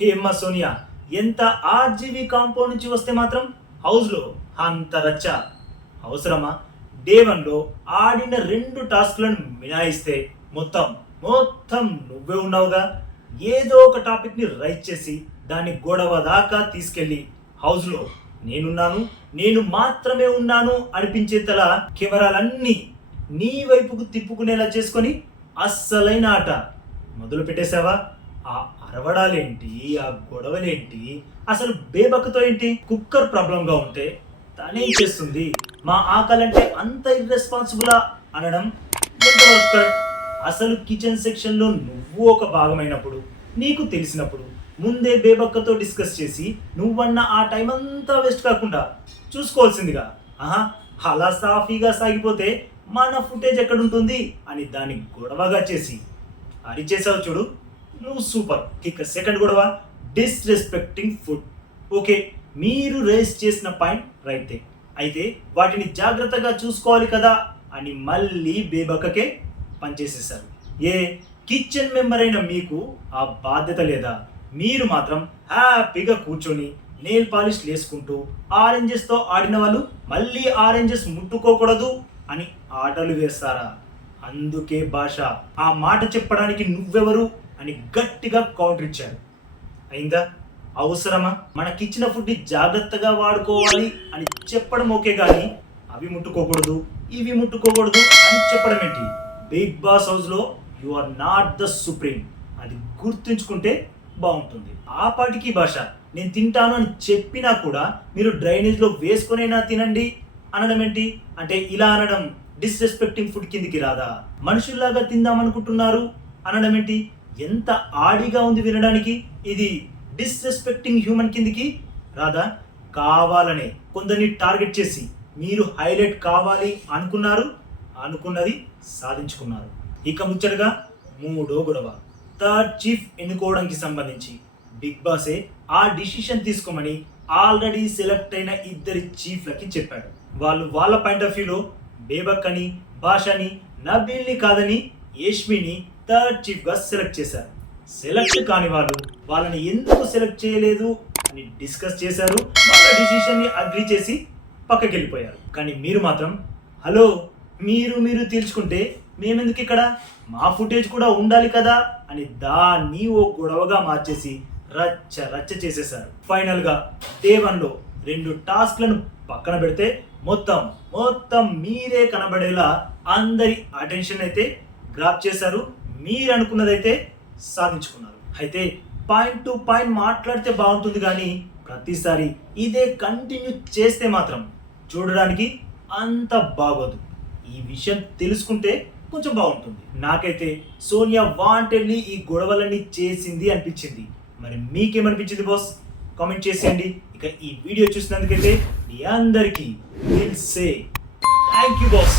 హేమ సోనియా ఎంత RGV compound నుంచి వస్తే మాత్రం హౌస్లో అంత రచ్చ. అవసరమా? డే వన్లో ఆడిన రెండు టాస్క్లను మినాయిస్తే మొత్తం మొత్తం నువ్వే ఉన్నావుగా. ఏదో ఒక టాపిక్ని రైట్ చేసి దాన్ని గొడవ దాకా తీసుకెళ్ళి హౌస్లో నేనున్నాను నేను మాత్రమే ఉన్నాను అనిపించేంతలా కెమెరాలన్నీ నీ వైపుకు తిప్పుకునేలా చేసుకొని అస్సలైన ఆట మొదలు పెట్టేశావా ఆ అరవడాలేంటి ఆ గొడవలేంటి? అసలు బేబక్కుతో ఏంటి? కుక్కర్ ప్రాబ్లంగా ఉంటే తనేం చేస్తుంది? మా ఆకలంటే అంత ఇర్రెస్పాన్సిబులా అనడం ఎంతవరకు అసలు కిచెన్ సెక్షన్లో నువ్వు ఒక భాగమైనప్పుడు నీకు తెలిసినప్పుడు ముందే బేబక్కతో డిస్కస్ చేసి నువ్వన్న ఆ టైం అంతా వేస్ట్ కాకుండా చూసుకోవాల్సిందిగా. ఆహా అలా సాఫీగా సాగిపోతే మన ఫుటేజ్ ఎక్కడుంటుంది? అని దాన్ని గొడవగా చేసి అరిచేసావు చూడు. నువ్వు సూపర్ ఇక సెకండ్ గొడవ. డిస్రెస్పెక్టింగ్ ఫుడ్ ఓకే మీరు రేస్ చేసిన పాయింట్ రైతే అయితే వాటిని జాగ్రత్తగా చూసుకోవాలి కదా అని మళ్ళీ బేబకకే పనిచేసేసారు ఏ కిచెన్ మెంబర్ అయిన మీకు ఆ బాధ్యత లేదా? మీరు మాత్రం హ్యాపీగా కూర్చొని నెయిల్ పాలిష్ వేసుకుంటూ ఆరెంజెస్తో ఆడిన వాళ్ళు మళ్ళీ ఆరెంజెస్ ముట్టుకోకూడదు అని ఆటలు వేస్తారా? అందుకే భాష. ఆ మాట చెప్పడానికి నువ్వెవరు? అని గట్టిగా కౌంటర్ ఇచ్చారు అయిందా? అవసరమా? మనకిచ్చిన ఫుడ్ని జాగ్రత్తగా వాడుకోవాలి అని చెప్పడం ఓకే కానీ అవి ముట్టుకోకూడదు ఇవి ముట్టుకోకూడదు అని చెప్పడం ఏంటి? బిగ్ బాస్ హౌస్లో you are not the supreme అది గుర్తుంచుకుంటే బాగుంటుంది. ఆ పాటికి భాష నేను తింటాను అని చెప్పినా కూడా మీరు డ్రైనేజ్లో వేసుకునైనా తినండి అనడం ఏంటి? అంటే ఇలా అనడం డిస్రెస్పెక్టింగ్ ఫుడ్ కిందికి రాదా? మనుషుల్లాగా తిందామనుకుంటున్నారు అనడం ఏంటి? ఎంత ఆడిగా ఉంది వినడానికి? ఇది డిస్రెస్పెక్టింగ్ హ్యూమన్ కిందికి? రాదా కావాలనే కొందరిని టార్గెట్ చేసి మీరు హైలైట్ కావాలి అనుకున్నారు అనుకున్నది సాధించుకున్నారు. ఇక ముచ్చటగా మూడో గొడవ. థర్డ్ చీఫ్ ఎన్నుకోవడానికి సంబంధించి బిగ్ బాసే ఆ డిసిషన్ తీసుకోమని ఆల్రెడీ సెలెక్ట్ అయిన ఇద్దరి చీఫ్లకి చెప్పాడు. వాళ్ళు వాళ్ళ పాయింట్ ఆఫ్ వ్యూలో బేబక్ అని భాషని నబీల్ని కాదని యష్మిని థర్డ్ చీఫ్గా సెలెక్ట్ చేశారు. సెలెక్ట్ కాని వాళ్ళు వాళ్ళని ఎందుకు సెలెక్ట్ చేయలేదు అని డిస్కస్ చేశారు. వాళ్ళ డిసిషన్ని అగ్రి చేసి పక్కకి వెళ్ళిపోయారు కానీ మీరు మాత్రం హలో మీరు మీరు తీర్చుకుంటే మేమెందుకు ఇక్కడ? మా ఫుటేజ్ కూడా ఉండాలి కదా? అని దాన్ని ఓ గొడవగా మార్చేసి రచ్చ రచ్చ చేసేశారు. ఫైనల్గా డే వన్లో రెండు టాస్క్లను పక్కన పెడితే మొత్తం మొత్తం మీరే కనబడేలా అందరి అటెన్షన్ అయితే గ్రాప్ చేశారు. మీరు అనుకున్నదైతే సాధించుకున్నారు. అయితే పాయింట్ టు పాయింట్ మాట్లాడితే బాగుంటుంది కానీ ప్రతిసారి ఇదే కంటిన్యూ చేస్తే మాత్రం చూడడానికి అంత బాగోదు. ఈ విషయం తెలుసుకుంటే కొంచెం బాగుంటుంది. నాకైతే సోనియా వాంటెడ్లీ ఈ గొడవలన్నీ చేసింది అనిపించింది. మరి మీకేమనిపించింది బాస్? కామెంట్ చేసేయండి. ఇక ఈ వీడియో చూసినందుకైతే మీ అందరికీ will say thank you boss.